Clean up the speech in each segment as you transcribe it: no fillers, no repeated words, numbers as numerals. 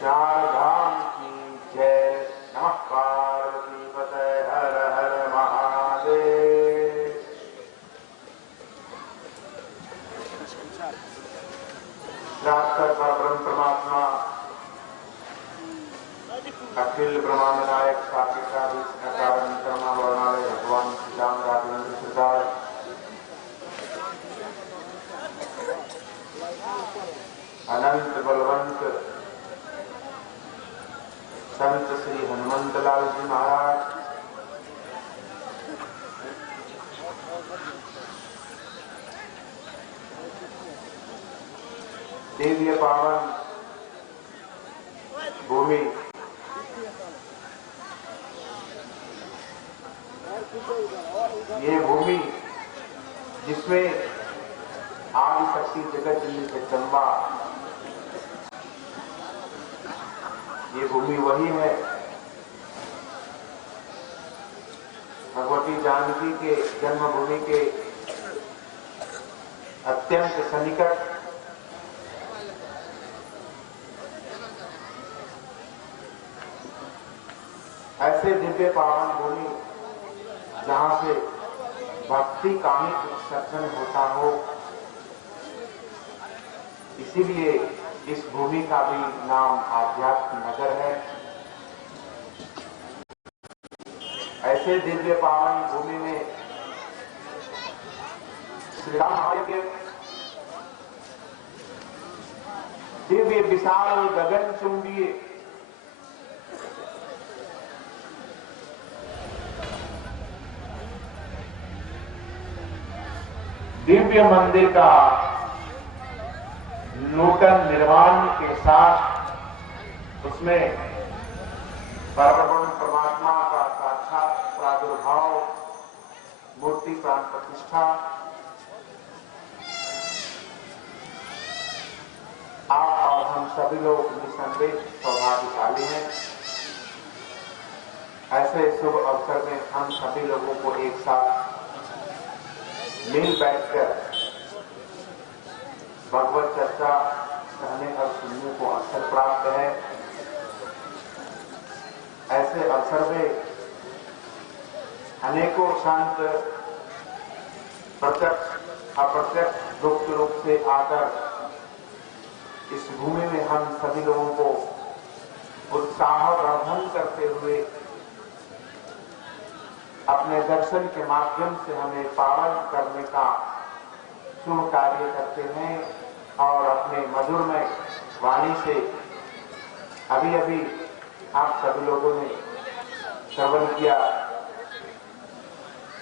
चार धाम की जय। नमः पार्वती पतये हर अखिल ब्रह्मांड नायक साक्षात कारण करुणा वर्णालय भगवान श्री राम राघवेंद्र सरकार अनंत बलवंत संत श्री हनुमंत लाल जी महाराज, दिव्य पावन भूमि ये भूमि जिसमें आदि शक्ति जगत जननी जगदम्बा, ये भूमि वही है भगवती जानकी के जन्मभूमि के अत्यंत सन्निकट ऐसे दिव्य पावन भूमि जहां से भक्ति कामिक उत्सर्जन होता हो, इसीलिए इस भूमि का भी नाम आध्यात्म नगर है। ऐसे दिव्य पावन भूमि में श्री राम के दिव्य विशाल गगन चुंबीय दिव्य मंदिर का नूतन निर्माण के साथ उसमें परब्रह्म परमात्मा का साक्षात प्रादुर्भाव, मूर्ति प्राण प्रतिष्ठा, आप और हम सभी लोग निसंदेह सौभाग्यशाली हैं। ऐसे शुभ अवसर में हम सभी लोगों को एक साथ मिल बैठकर भगवत चर्चा कहने और सुनने को अवसर प्राप्त है। ऐसे अवसर में अनेकों संत प्रत्यक्ष अप्रत्यक्ष गुप्त रूप से आकर इस भूमि में हम सभी लोगों को उत्साहवर्धन करते हुए अपने दर्शन के माध्यम से हमें पावन करने का शुभ कार्य करते हैं और अपने मधुरमय वाणी से अभी अभी आप सभी लोगों ने श्रवण किया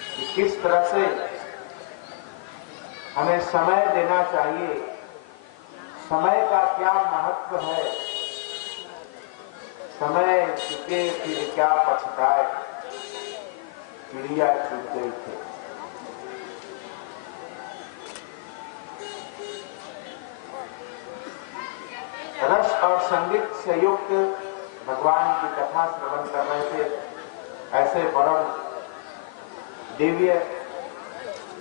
कि किस तरह से हमें समय देना चाहिए, समय का क्या महत्व है, समय चुके फिर क्या पछताए, चिड़िया चुग गई थे। रस और संगीत से युक्त भगवान की कथा श्रवण कर रहे थे। ऐसे परम दिव्य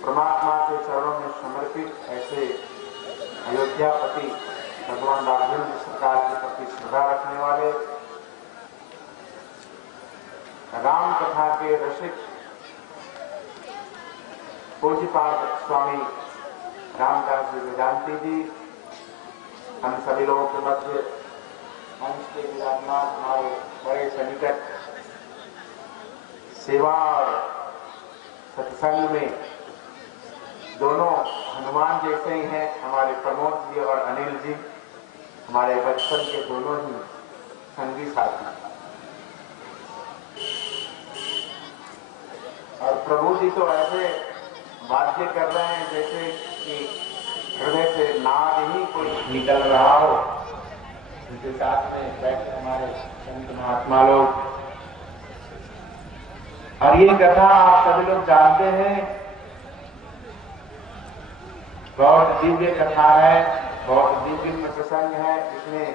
परमात्मा के चरणों में समर्पित ऐसे अयोध्यापति भगवान राघवेंद्र सरकार के प्रति श्रद्धा रखने वाले राम कथा के रसिक पूज्यपाद स्वामी रामदास जी वेदांती जी, हम सभी लोगों के मध्य मंच के विराजमान हमारे बड़े सन्निकट सेवा और सत्संग में दोनों हनुमान जैसे ही हैं हमारे प्रमोद जी और अनिल जी, हमारे बचपन के दोनों ही संगी साथी, और प्रभु जी तो ऐसे वाद्य कर रहे हैं जैसे कि हृदय से नाद ही कोई निकल रहा हो। उनके साथ में बैठे हमारे संत महात्मा लोग, और ये कथा आप सभी लोग जानते हैं, बहुत दिव्य कथा है, बहुत दिव्य प्रसंग है। इसमें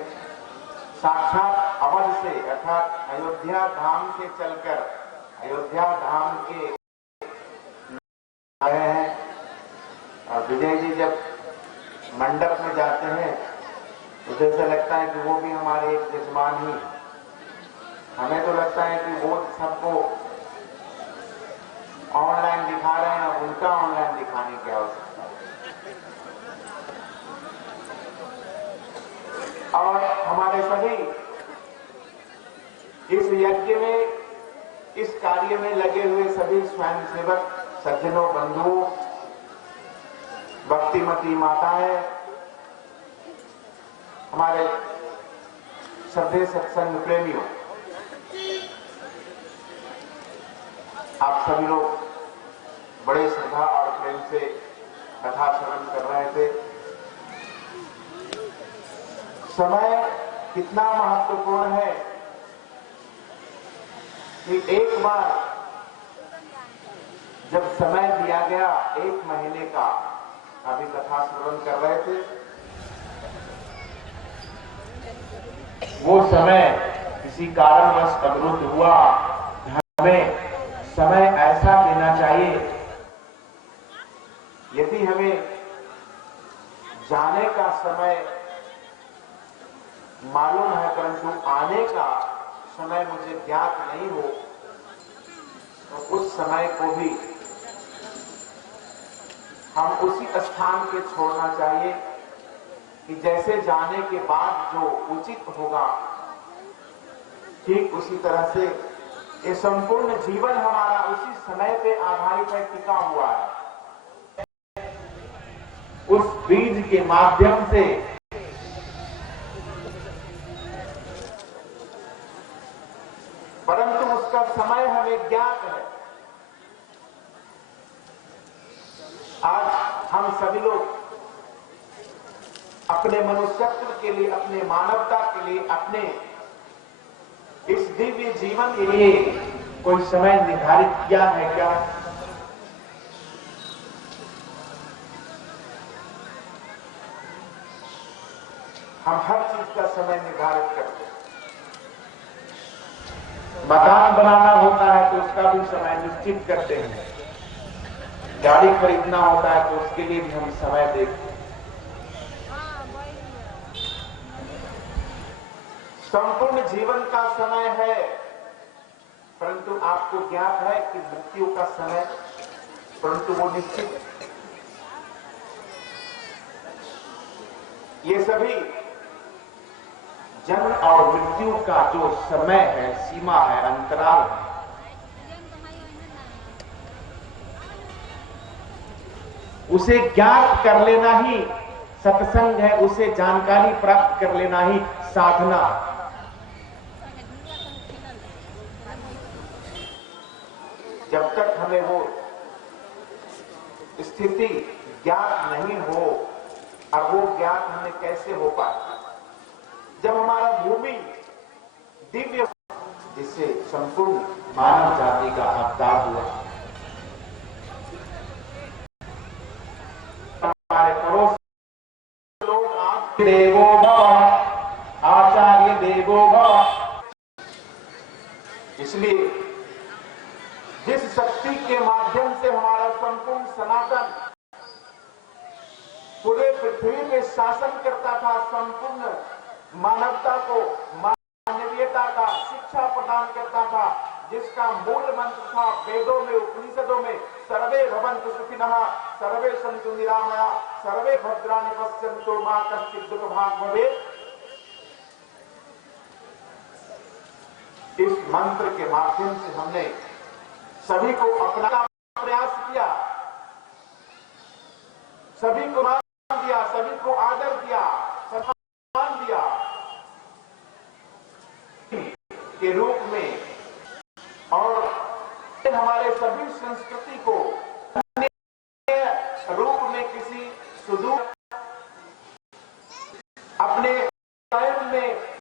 साक्षात अवध से अर्थात अयोध्या धाम से चलकर अयोध्या धाम के आए हैं। और विजय जी जब मंडप में जाते हैं तो जैसा लगता है कि वो भी हमारे एक यजमान ही, हमें तो लगता है कि वो सबको ऑनलाइन दिखा रहे हैं, उनका ऑनलाइन दिखाने की आवश्यकता है। और हमारे सभी इस यज्ञ में, इस कार्य में लगे हुए सभी स्वयंसेवक, सज्जनों, बंधुओं, भक्तिमती माताएं, हमारे श्रद्धेय सत्संग प्रेमियों, आप सभी लोग बड़े श्रद्धा और प्रेम से कथा श्रवण कर रहे थे। समय कितना महत्वपूर्ण है कि एक बार जब समय दिया गया 1 महीने का, अभी कथा श्रवण कर रहे थे, वो समय किसी कारणवश अवरुद्ध हुआ। हमें समय ऐसा देना चाहिए, यदि हमें जाने का समय मालूम है परंतु आने का समय मुझे ज्ञात नहीं हो, तो उस समय को भी हम उसी स्थान पे छोड़ना चाहिए कि जैसे जाने के बाद जो उचित होगा, ठीक उसी तरह से ये संपूर्ण जीवन हमारा उसी समय पे आधारित है, टिका हुआ है। उस बीज के माध्यम से परंतु उसका समय हमें ज्ञात है। आज हम सभी लोग अपने मनुष्यत्व के लिए, अपने मानवता के लिए, अपने इस दिव्य जीवन के लिए कोई समय निर्धारित किया है क्या? हम हर चीज का समय निर्धारित करते हैं। मकान बनाना होता है तो उसका भी समय निश्चित करते हैं। गाड़ी खरीदना होता है तो उसके लिए भी हम समय देखते हैं। संपूर्ण जीवन का समय है, परंतु आपको ज्ञात है कि मृत्यु का समय, परंतु वो निश्चित। ये सभी जन्म और मृत्यु का जो समय है, सीमा है, अंतराल है, उसे ज्ञात कर लेना ही सत्संग है, उसे जानकारी प्राप्त कर लेना ही साधना। जब तक हमें वो स्थिति ज्ञात नहीं हो, और वो ज्ञात हमें कैसे हो पाए? जब हमारा भूमि दिव्य, जिससे संपूर्ण मानव जाति का अवतार हुआ। हमारे पड़ोस लोग आप देवो भव, आचार्य देवो भव, इसलिए जिस शक्ति के माध्यम से हमारा संपूर्ण सनातन पूरे पृथ्वी में शासन करता था, संपूर्ण मानवता को मानवीयता का शिक्षा प्रदान करता था, जिसका मूल मंत्र था वेदों में, उपनिषदों में, सर्वे भवन्तु सुखिनः, सर्वे सन्तु निरामया, सर्वे भद्राणि पश्यन्तु मा कश्चित् दुःख भाग् भवेत्। इस मंत्र के माध्यम से हमने सभी को अपनाने का प्रयास किया, सभी को मान दिया, सभी को आदर दिया, सम्मान दिया के रूप में, और हमारे सभी संस्कृति को रूप में किसी सुदूर अपने स्वयं में